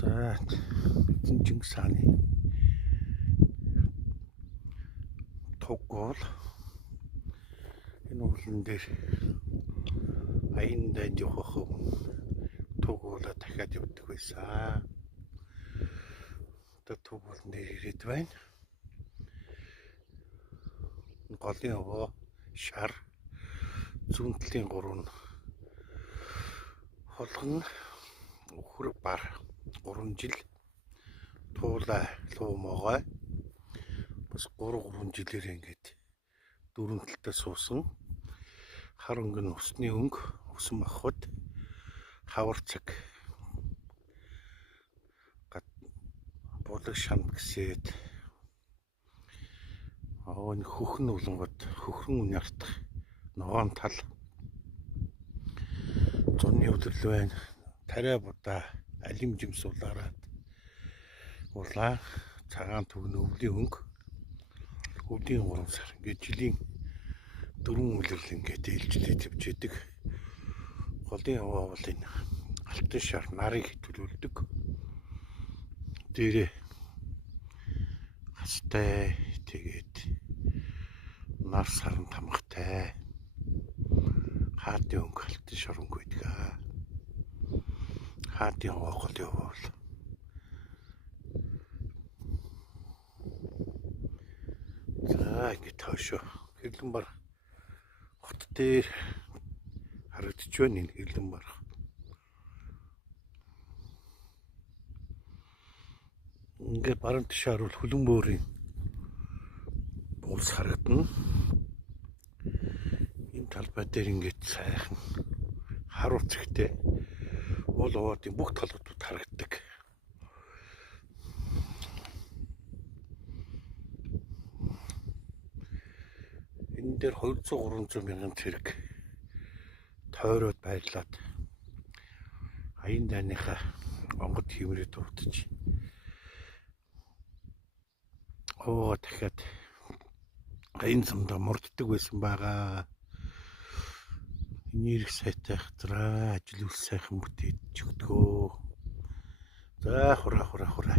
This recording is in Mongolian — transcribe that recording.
За эзэн Чингис хааны туг бол энэ уулан дээр аян дайнд явах туг уулаа дахиад явдаг байсан. Одоо туг уулан дээр ирээд байна. Голын овоо шар зүүн талын 3 холгон өхөр бар 3 жил туулаа луу могой бас 3 жилээр ингээд дөрвөн талтай суусан хар өнгөн усны өнгө усан махбод хавар цаг булаг шанд гэсээд энэ хөхн улангод хөхрөн үн артах ногоон тал зуны өдрөл байна. Тариа будаа алим жимс улаараад улаа цагаан түгнэ өвлийн өнгө өвлийн 3 сар ингээд жилийн 4 үлрэл ингээд ээлжлээд явж идэг. Голын овоо бол энэ алтан шар нарыг төлөвлөдөг. Дээрээ хастай тэгээд нар саран тамгатай хаадын өнгө алтан шар өнгө байдаг. Хаадын овоо голын овоо бол за ингээд хойшоо хэглэн бар хот дээр харагдаж байна энэ хэглэн бар. Ингээд баруун тишаар бол хөлөн бөөрийн улс харагдана. Энэ талбай дээр ингээд сайхан харуу цэгтэй уул уwaадын бүх толгодууд харагддаг. Энэ дээр 200-300 мянган цэрэг тойроод байрлаад аян дайныхаа онгод хэмрээ дуудаж дахиад аян замдаа морддог байсан байгаа. Энэ ирэх сайтай хтраа ажил үйл сайхан бүтээж өгдгөө. За хураа.